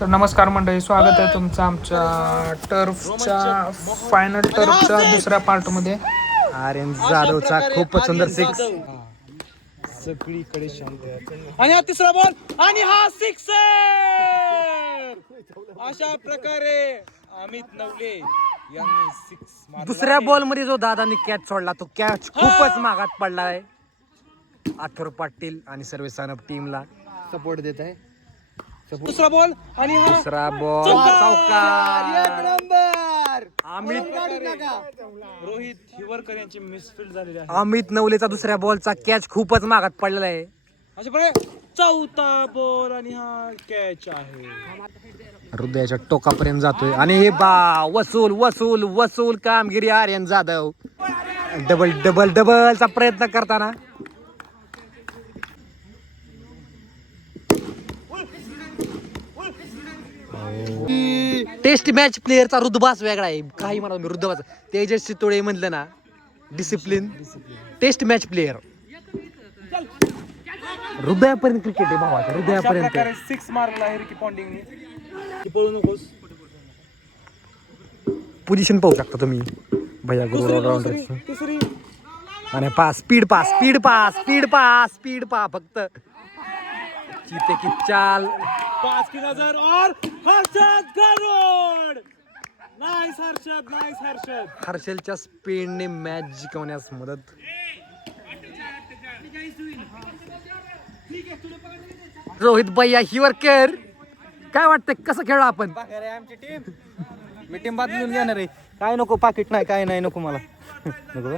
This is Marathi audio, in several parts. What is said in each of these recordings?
तर नमस्कार मंडळी, स्वागत आहे तुमचं आमच्या फायनल टर्फच्या दुसऱ्या पार्टमध्ये. आर्यन जाधवचा खूपच सुंदर सिक्स. सगळीकडे शांत आणि हा तिसरा बॉल आणि हा सिक्स. अशा प्रकारे अमित नवले यांनी सिक्स मारला. दुसऱ्या बॉल मध्ये जो दादांनी कॅच सोडला तो कॅच खूपच महागात पडला आहे. अथर्व पाटील आणि सर्व सानप टीमला सपोर्ट देत आहे. दुसरा बॉल आणि हा दुसरा बॉल चौकार. नंबर अमित रोहित हिवरकर यांची मिसफील्ड झालेली आहे. अमित नवलेचा दुसऱ्या बॉलचा कॅच खूपच महागात पडलेला आहे. अशा प्रकारे चौथा बॉल आणि हा कॅच आहे. हृदयाच्या टोकापर्यंत जातोय आणि हे वसूल वसूल वसूल कामगिरी आर्यन जाधव. डबल डबल डबलचा प्रयत्न करताना टेस्ट मॅच प्लेअरचा रुद्बास वेगळा आहे. काही म्हणा मी रुद्बास. तेजस चितोळे म्हणलं ना, डिसिप्लिन. टेस्ट मॅच प्लेअर हृदयापर्यंत क्रिकेट आहे भावाचं, हृदयापर्यंत. सिक्स मारला आहे रिकी पॉन्डिंगने. पळू नकोस. पोझिशन पाहू शकता तुम्ही भैया गुरु ऑलराऊंडर. तिसरी आणि पास स्पीड पास स्पीड पास स्पीड पास स्पीड पा फक्त चीते की चाल. 5 की नजर और हर्षद गरुड. Nice Harshad, nice Harshad. हर्षलच्या स्पीडने मॅच जिंकवण्यास मदत. रोहित भैया हिवरकर, काय वाटतंय कसं खेळलो आपण? आमची टीम मी टीम बदलून घेणार आहे. काय नको, पाकिट नाही, काय नाही नको मला. नको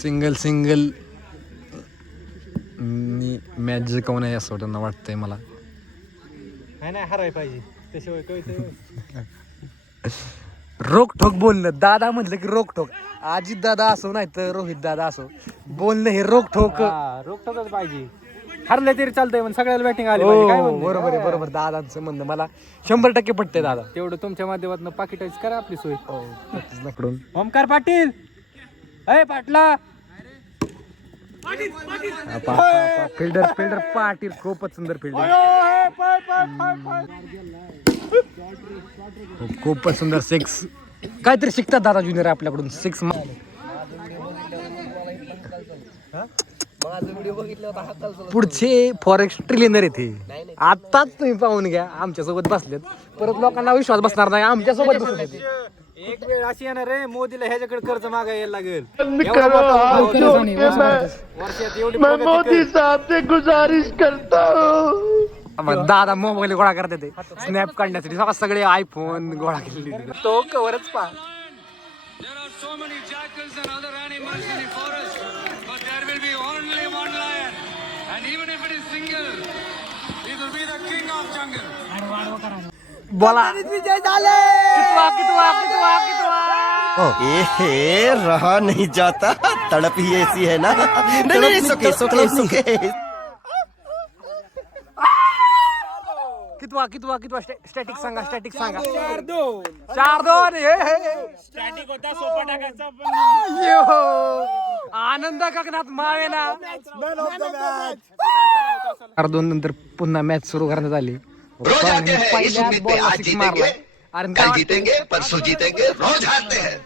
सिंगल सिंगल मॅच जिंकवण्या असं वाटतं वाटतंय मला. नाही हराय पाहिजे, त्याशिवाय कळतंय. रोकठोक बोलणं. दादा म्हटलं की रोकठोक. अजित दादा असो नाही तर रोहित दादा असो, बोलणं हे रोकठोक. रोखतच पाहिजे. हरले तरी चालतंय पण सगळ्याला बॅटिंग आली पाहिजे. काय म्हणणं? बरोबर आहे, बरोबर. दादांचं म्हणणं मला 100% पटतंय दादा. तेवढं तुमच्या माध्यमातून पाकिटाईज करा आपली सोय. नकडून ओमकार पाटील, अय पाटला. फिल्डर फिल्डर पाटील खूपच सुंदर फिल्डर. खूपच सुंदर सिक्स. काहीतरी शिकतात दादा ज्युनियर आपल्याकडून. सिक्स पुढचे फॉरेक्स ट्रिलियनर येते. आताच तुम्ही पाहून घ्या, आमच्या सोबत बसलेत. परत लोकांना विश्वास बसणार नाही आमच्या सोबत बसले. एक वेळ अशी येणार रे, मोदीला ह्याच्याकडे कर्ज मागायला लागेल. वर्षात एवढी गुजारिश करता. दादा मोबाईल गोळा करते ते स्नॅप काढण्यासाठी. सगळे आयफोन गोळा केलेले. तो कवरच पहा. बोला विजय झाले. ए रहा नहीं जाता, तड़प ही ऐसी है ना. नहीं, सुके सुके सुके. कितवा स्टॅटिक सांगा, स्टॅटिक सांगा. 4-2. 4-2. स्टॅटिक होता, सोपा टाकायचा. आनंद गगनात मावेना. 4-2 नंतर पुन्हा मॅच सुरू करण्यात आली. रोज आते हैं इस उम्मीद पे आज जीतेंगे, कल जीतेंगे, परसों जीतेंगे, रोज हारते हैं.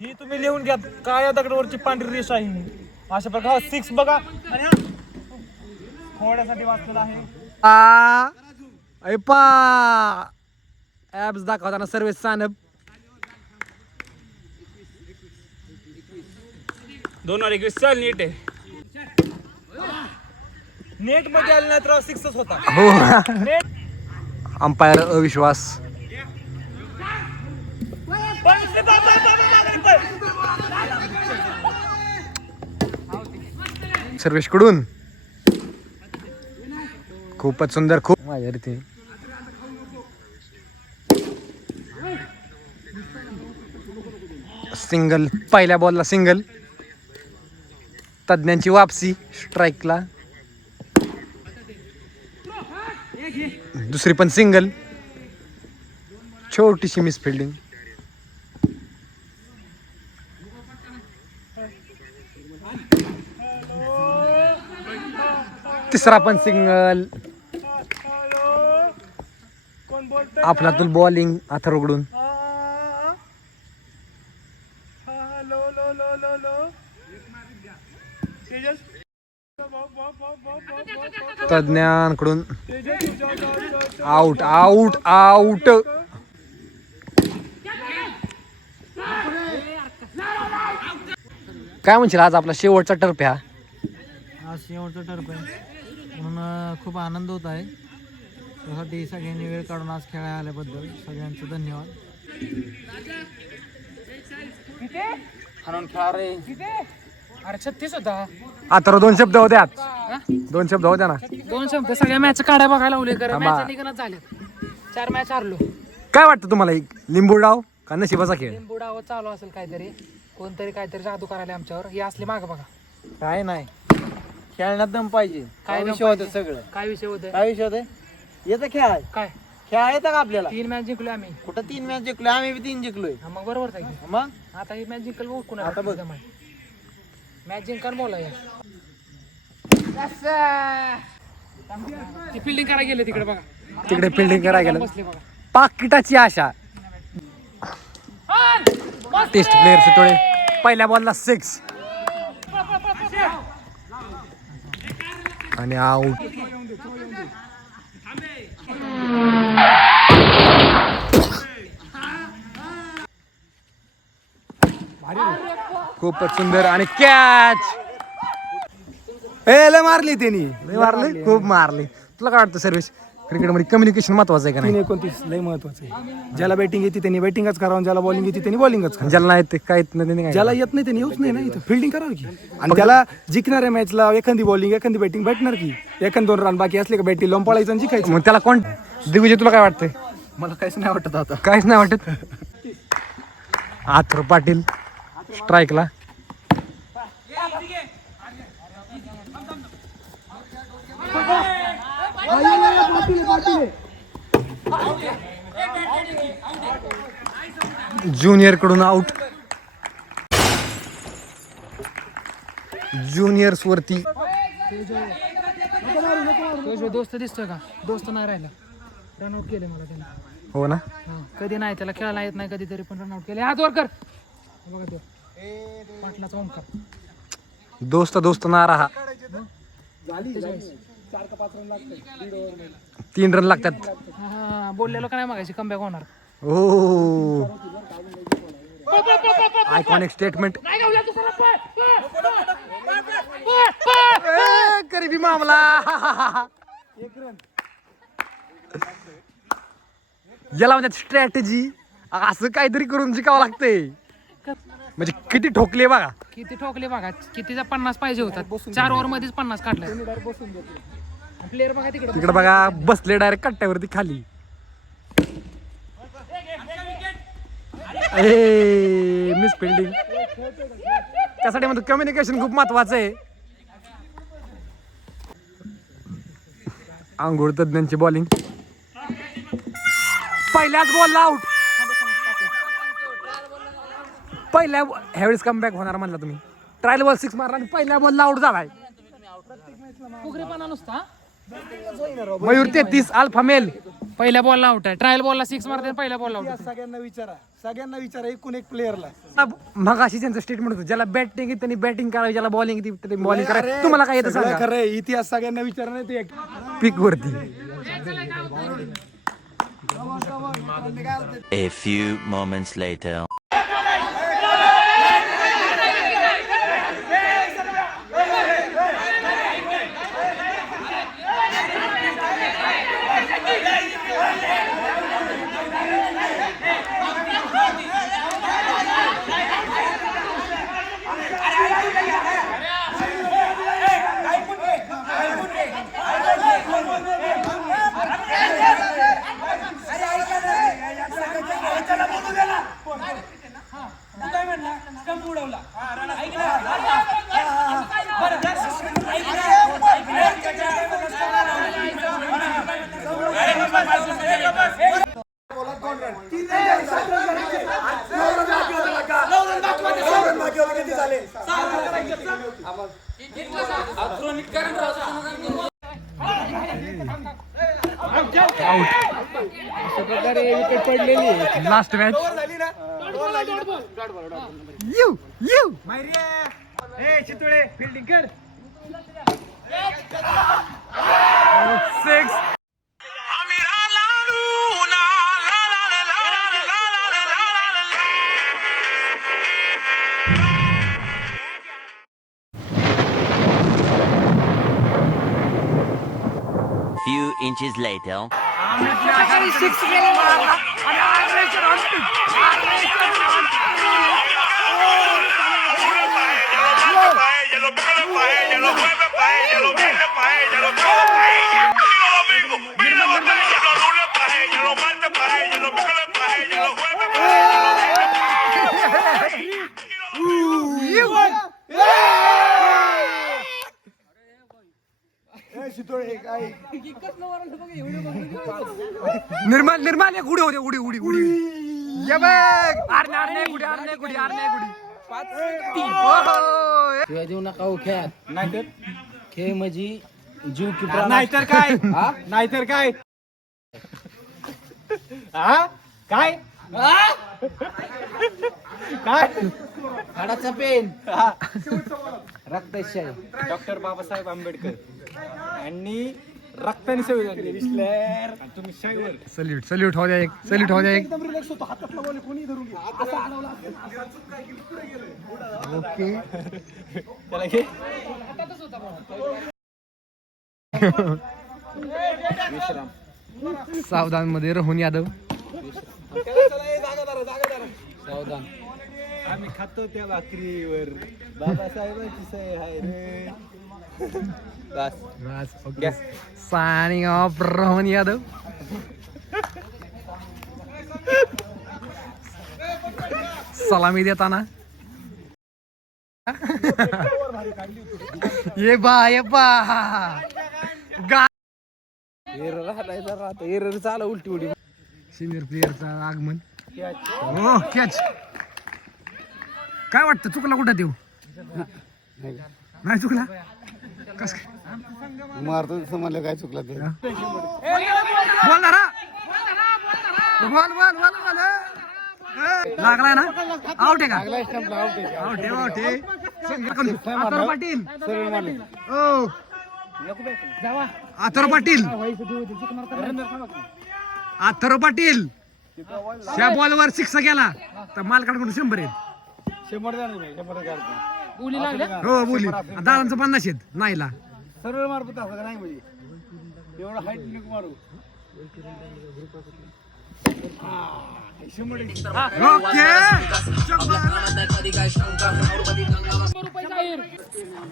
ही तुम्ही लिहून घ्या. काळ्या दगडावरची पांढरी रेष आहे. अशा प्रकार 6 बघा आणि हा थोड्यासाठी वाचलेला आहे. ऍप्स दाखवताना सर्व सानप. दोन वार 21 चल नीट आहे. नेट मध्ये आले नाही तर 6च होता. नेट अंपायर अविश्वास. सर्वेश कडून खूपच सुंदर. खूप माझ्या रीती. सिंगल. पहिल्या बॉलला सिंगल. तज्ञांची वापसी स्ट्राईकला. दुसरी पण सिंगल. छोटीशी मिस फिल्डिंग. तिसरा पण सिंगल. आपलातून बॉलिंग अथर्वकडून. तज्ञांकडून आउट आउट आउट. काय म्हणशील आज आपला शेवटचा टर्फ हा? आज शेवटचा टर्फ आहे म्हणून खूप आनंद होत आहे. त्यासाठी सगळ्यांनी वेळ काढून आज खेळायला आल्याबद्दल सगळ्यांचं धन्यवाद. अरे 36 होता. आता 2 शब्द होते आज. 2 शब्द होत्या ना. 2 शब्द सगळ्या मॅच काढाय बघायला लावले कर. थांबा. मॅच निघणच झाले. 4 मॅच हारलो. काय वाटतं तुम्हाला, लिंबू डाव का नशिबाचा खेळ? बुडावं चालू असेल काहीतरी. कोणतरी काहीतरी जादू करायला आमच्यावर. हे असले माग बघा. काय नाही, खेळण्यात दम पाहिजे. काय दम विषय होतं पाहिजे? सगळं. काय विषय होते? काय विषय होते? येतं खेळ. काय खेळ येतं का आपल्याला? 3 मॅच जिंकलो आम्ही. कुठं 3 मॅच जिंकलोय? आम्ही बी 3 जिंकलोय. हा, मग बरोबर आहे की. मग आता ही मॅच जिंकल बघ कुणा. आता बघ. मॅच जिंकून बोला या. ती फिल्डिंग करायला गेले तिकडे बघा. तिकडे फिल्डिंग करायला गेलं. बसले बघा. पाकिटाची आशा. टेस्ट प्लेयर सुटोळे. पहिल्या बॉलला 6 आणि आउट. खूपच सुंदर आणि कॅच. लय मारली त्यांनी. मारले, खूप मारले. तुला काय वाटतं सर्वेश, क्रिकेटमध्ये कम्युनिकेशन महत्वाचं आहे का नाही? 29 लय महत्वाचं आहे. ज्याला बॅटिंग येते त्यांनी बॅटिंगच करावं, ज्याला बॉलिंग येते त्यांनी बॉलिंगच करावं. ज्याला नाही ते काहीच नाही. ज्याला येत नाही त्यांनी येऊच नाही ना इथं. फिल्डिंग करावं की. आणि त्याला जिंकणाऱ्या मॅचला एखादी बॉलिंग एखादी बॅटिंग भेटणार की. 1-2 रन बाकी असले का बॅटिंग लावून पळायचं आणि जिंकायचं. मग त्याला कोण दिग्विजय, तुला काय वाटतंय? मला काहीच नाही वाटत आता. काहीच नाही वाटत. आथर पाटील स्ट्राईकला. ज्युनियर कडून आउट. ज्युनियर्स वरती तो जो दोस्त दिसतोय का, दोस्त नाही राहिला. रनआउट केले मला त्याने. हो ना. कधी नाही त्याला खेळायला येत नाही, कधीतरी पण रनआउट केले. हात वर कर बघा तो पाटलाचा ओंकार. दोस्त ना रहा. 3 रन लागतात. हा, बोललेलो का नाही मगाशी कमबॅक होणार. ओ आयकॉनिक स्टेटमेंट. गरीबी मामला. याला म्हणजे स्ट्रॅटेजी. असं काहीतरी करून जिंकावं लागतंय. म्हणजे किती ठोकले बघा. किती ठोकले बघा. कितीचा 50 पाहिजे होतात. 4 ओव्हर मध्येच 50 काढले. प्लेअर बघा तिकडे बघा बसले डायरेक्ट कट्ट्यावरती खाली. Miss fielding. त्यासाठी म्हणतो कम्युनिकेशन खूप महत्वाचं आहे. आंघोळ तज्ञांची बॉलिंग. पहिल्याच बॉलला आउट. पहिल्या ह्यावेळेस कमबॅक होणार म्हणला तुम्ही. ट्रायल बॉल 6 मारला आणि पहिल्या बॉलला आउट झालाय. फुगरेपणा नुसता. Mayur 33 alpha male. पहिल्या बॉलला आउट आहे. ट्रायल बॉलला 6 मारते, पहिल्या बॉलला आउट. सगळ्यांना विचारा एकूण एक प्लेअरला. मग अशी त्यांचं स्टेटमेंट होतं, ज्याला बॅटिंग येते त्यांनी बॅटिंग करावी, ज्याला बॉलिंग येते त्यांनी बॉलिंग करावी. तुम्हाला काय येतं सांगा. खरं आहे, इतिहास सगळ्यांना विचारा नाही ते. पीक वरती. A few moments later. Last match fielding कर. सिक्स. Few inches later. निर्माल एक उडी होते उडी उडी उडी ये बघ आरने गुडी आरने गुडी आरने गुडी शिवाय देऊ नका हो खेळात नाहीतर खेळ म्हणजे जीव की प्राण नाहीतर काय नाहीतर काय हा काय काय हाडाचा पेन रक्तशाही डॉक्टर बाबासाहेब आंबेडकर यांनी रक्ताने संविधान दिले. आणि तुम्ही शाईवर सल्यूट सल्यूट हो द्या एक सल्यूट हो द्या एक ओके त्याला घे. सावधान मध्ये रोहन यादव सावधान आम्ही खातो त्या भाकरीवर बाबासाहेबांची सही आहे रे. बस okay signing off Rohan Yadav सलामी देताना ये बा गा एरर चालू उलटी उडी सिनियर प्लेअरचा आगमन हो कॅच काय वाटतं चुकला कुठं देऊ नाही चुकला कस मारतो तसं मला काय चुकलं ते बोल ना रा बोल बोल बोल बोल लागलाय ना आउट आहे का आउट आहे आउट आहे अथर्व पाटील ओ अथर्व पाटील अथर्व पाटील त्या बॉलवर 6 गेला तर मालकाकडून 100 आहेत 100 द्या ना, 100 काढतो. बोली लागल्या हो बोली दादांचं 50 आहेत नाहीला सरळ मारतो असं नाही म्हणजे एवढं हाईट नको मारू. ओके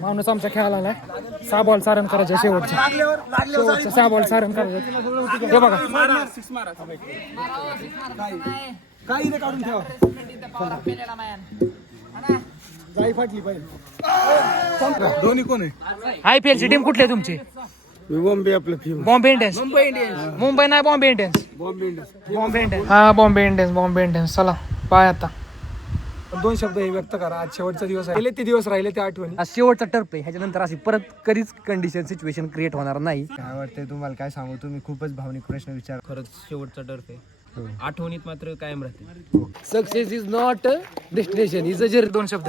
माणूस आमच्या खेळायला आलाय 6 बॉल सारण करायचे शेवटचे 6 बॉल सारण करायचे हे बघा काही इथे काढून ठेवा. जाई फाटली पाहिजे. दोन्ही कोण आहे? IPL ची टीम कुठली आहे तुमची बॉम्बे आपलं फिल्म बॉम्बे इंडियन्स मुंबई नाही बॉम्बे इंडियन्स हा बॉम्बे इंडियन्स चला बाय आता 2 शब्द हे व्यक्त करा. आज शेवटचा दिवस आहे. गेले ते दिवस राहिले त्या आठवणी. हा शेवटचा टर्फ आहे ह्याच्यानंतर अशी परत कधीच कंडिशन सिच्युएशन क्रिएट होणार नाही. काय वाटतंय तुम्हाला? काय सांगू, तुम्ही खूपच भावनिक प्रश्न विचार. खरंच शेवटचा टर्फ आहे. आठवणीत मात्र कायम राहते. Success is not destination is a journey. 2 शब्द